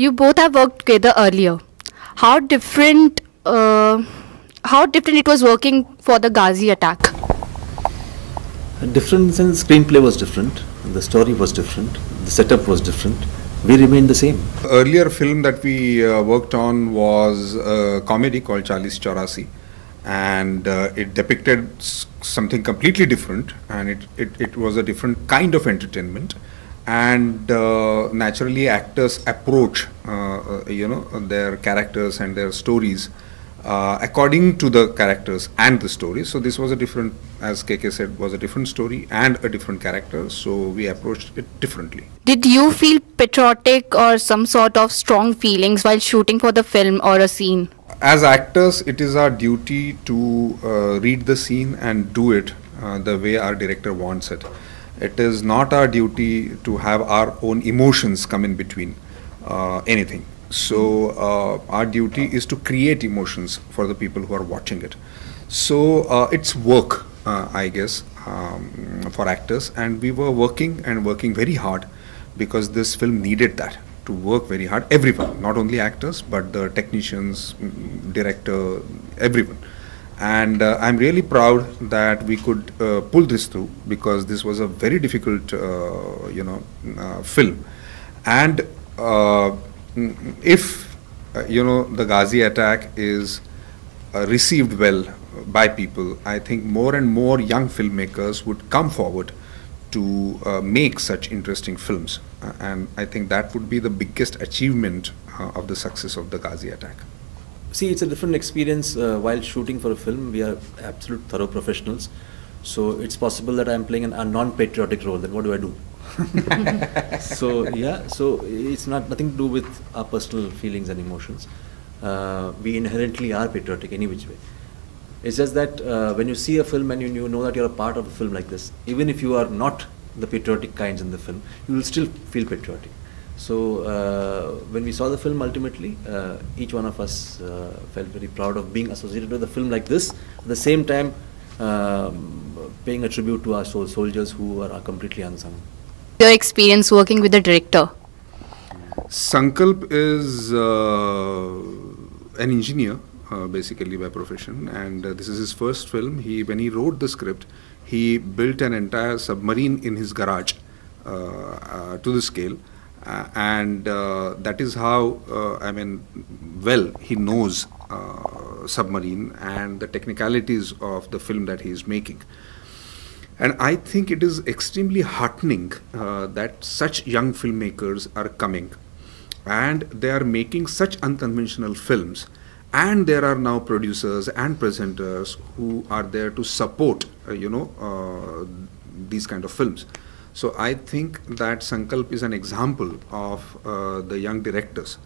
You both have worked together earlier. How different, how different it was working for the Ghazi attack? Different in the sense screenplay was different, the story was different, the setup was different. We remained the same. Earlier film that we worked on was a comedy called Charlie's Chaurasi, and it depicted something completely different, and it was a different kind of entertainment. And naturally actors approach their characters and their stories according to the characters and the stories. So this was a different, as KK said, was a different story and a different character, so we approached it differently. Did you feel patriotic or some sort of strong feelings while shooting for the film or a scene? As actors, it is our duty to read the scene and do it the way our director wants it. It is not our duty to have our own emotions come in between anything. So our duty is to create emotions for the people who are watching it. So it's work, I guess, for actors, and we were working very hard because this film needed that, to work very hard. Everyone, not only actors, but the technicians, director, everyone. And I'm really proud that we could pull this through, because this was a very difficult, film. And if the Ghazi attack is received well by people, I think more and more young filmmakers would come forward to make such interesting films. And I think that would be the biggest achievement of the success of the Ghazi attack. See, it's a different experience while shooting for a film. We are absolute thorough professionals. So it's possible that I'm playing a non-patriotic role. Then what do I do? So yeah, so it's nothing to do with our personal feelings and emotions. We inherently are patriotic any which way. It's just that when you see a film and you know that you're a part of a film like this, even if you are not the patriotic kinds in the film, you will still feel patriotic. So when we saw the film, ultimately, each one of us felt very proud of being associated with a film like this. At the same time, paying a tribute to our soldiers who are completely unsung. Your experience working with the director? Sankalp is an engineer, basically by profession, and this is his first film. When he wrote the script, he built an entire submarine in his garage to the scale. And that is how, he knows submarine and the technicalities of the film that he is making. And I think it is extremely heartening that such young filmmakers are coming and they are making such unconventional films, and there are now producers and presenters who are there to support these kind of films. So I think that Sankalp is an example of the young directors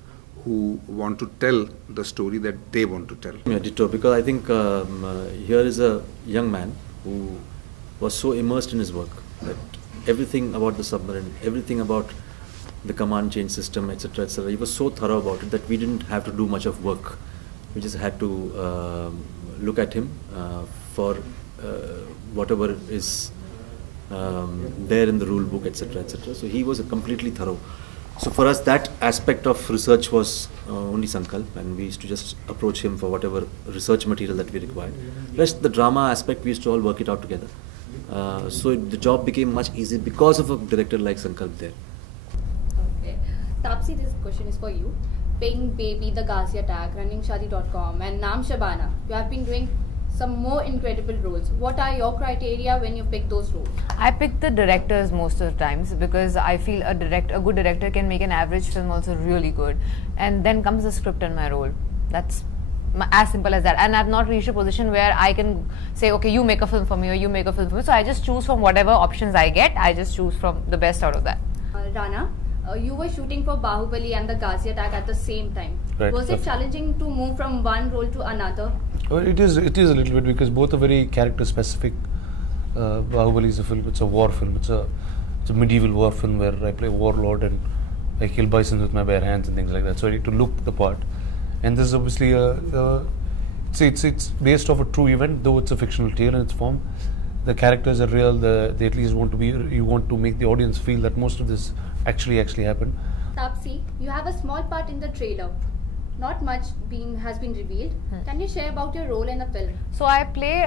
who want to tell the story that they want to tell. Yeah, ditto, because I think here is a young man who was so immersed in his work that everything about the submarine, everything about the command change system, etc., etc., he was so thorough about it that we didn't have to do much of work. We just had to look at him for whatever is there in the rule book, etc., etc. So he was completely thorough. So for us, that aspect of research was only Sankalp, and we used to just approach him for whatever research material that we required. Rest, the drama aspect, we used to all work it out together. So the job became much easier because of a director like Sankalp there. Okay. Tapsi, this question is for you. Pink Baby, The Ghazi Attack, RunningShadi.com, and Naam Shabana, you have been doing some more incredible roles. What are your criteria when you pick those roles? I pick the directors most of the times because I feel a good director can make an average film also really good, and then comes the script and my role. That's as simple as that. And I've not reached a position where I can say, okay, you make a film for me or you make a film for me. So I just choose from whatever options I get. I just choose from the best out of that. Rana, you were shooting for Bahubali and the Ghazi Attack at the same time. Right. Was it challenging to move from one role to another? Well, it is a little bit, because both are very character specific. Bahubali is a film, it's a war film, it's a medieval war film where I play a warlord and I kill bisons with my bare hands and things like that. So I need to look the part. And this is obviously it's based off a true event, though it's a fictional tale in its form. The characters are real. They at least want to be. You want to make the audience feel that most of this actually happened. Tapsi, you have a small part in the trailer. Not much has been revealed. Can you share about your role in the film? So I play,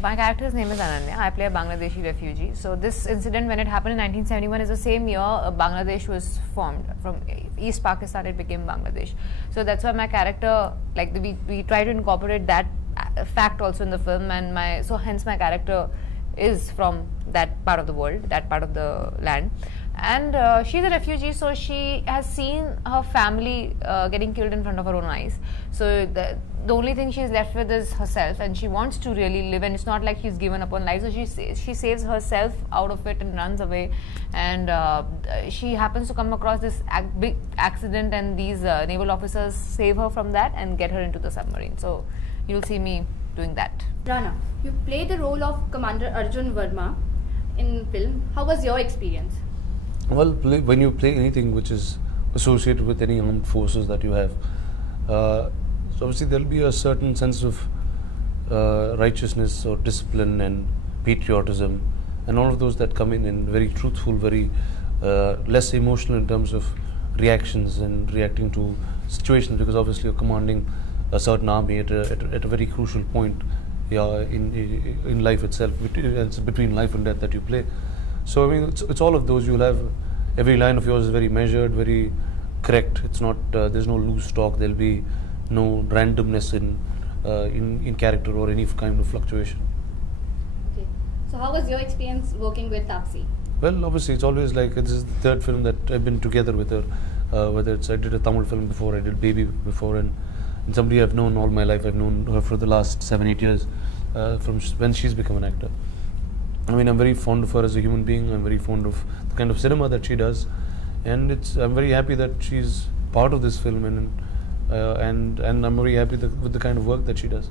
my character's name is Ananya. I play a Bangladeshi refugee. So this incident, when it happened in 1971, is the same year Bangladesh was formed. From East Pakistan, it became Bangladesh. So that's why my character, like we try to incorporate that fact also in the film, and hence my character is from that part of the world, that part of the land. And she's a refugee, so she has seen her family getting killed in front of her own eyes. So the only thing she's left with is herself, and she wants to really live, and it's not like she's given up on life. So she saves herself out of it and runs away, and she happens to come across this big accident, and these naval officers save her from that and get her into the submarine. So you'll see me doing that. Rana, you play the role of Commander Arjun Verma in film. How was your experience? Well, when you play anything which is associated with any armed forces that you have, so obviously there'll be a certain sense of righteousness or discipline and patriotism, and all of those that come in, and very truthful, very less emotional in terms of reactions and reacting to situations, because obviously you're commanding a certain army at a very crucial point, in life itself. It's between life and death that you play. So I mean, it's all of those. You'll have every line of yours is very measured, very correct. It's not there's no loose talk. There'll be no randomness in character or any kind of fluctuation. Okay. So how was your experience working with Tapsi? Well, obviously it's always like this is the third film that I've been together with her. Whether it's I did a Tamil film before, I did Baby before, and somebody I've known all my life. I've known her for the last 7-8 years from when she's become an actor. I mean, I'm very fond of her as a human being. I'm very fond of the kind of cinema that she does, and I'm very happy that she's part of this film, and I'm very happy with the kind of work that she does.